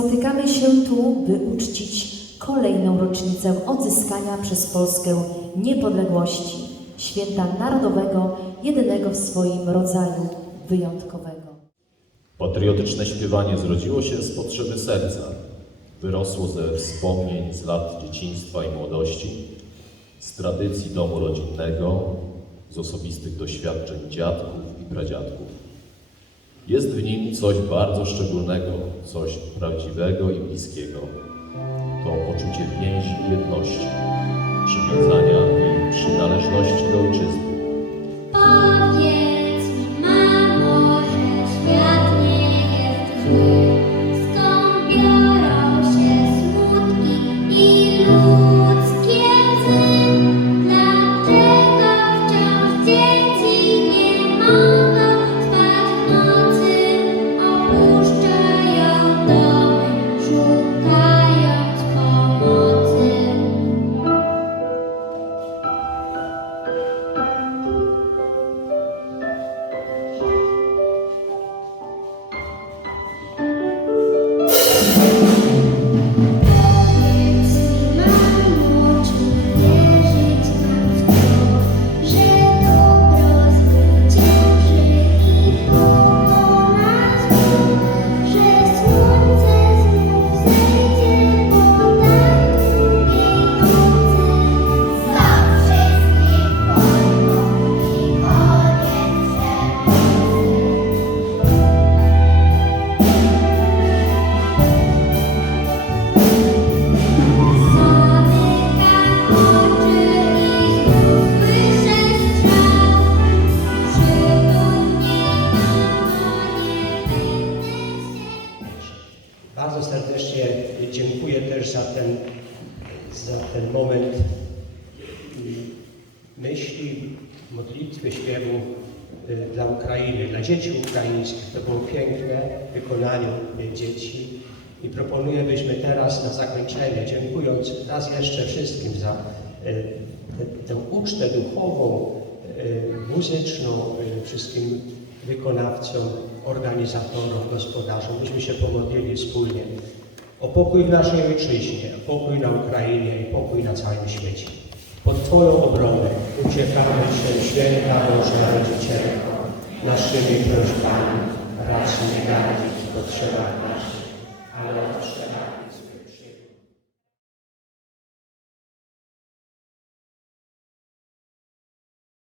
Spotykamy się tu, by uczcić kolejną rocznicę odzyskania przez Polskę niepodległości, święta narodowego, jedynego w swoim rodzaju, wyjątkowego. Patriotyczne śpiewanie zrodziło się z potrzeby serca. Wyrosło ze wspomnień z lat dzieciństwa i młodości, z tradycji domu rodzinnego, z osobistych doświadczeń dziadków i pradziadków. Jest w nim coś bardzo szczególnego, coś prawdziwego i bliskiego. To poczucie więzi i jedności, przywiązania i przynależności do ojczyzny. Też za ten, za ten moment y, myśli, modlitwy, śpiewu y, dla Ukrainy, dla dzieci ukraińskich. To było piękne w wykonaniu y, dzieci. I proponuję, byśmy teraz na zakończenie, dziękując raz jeszcze wszystkim za y, tę- tę ucztę duchową, muzyczną, wszystkim wykonawcom, organizatorom, gospodarzom, byśmy się pomodlili wspólnie o pokój w naszej ojczyźnie, o pokój na Ukrainie i pokój na całym świecie. Pod Twoją obronę uciekamy się, święta Boża Rodzicielko, naszymi prośbami, racz nie gardzić potrzebach naszych, ale od wszelakich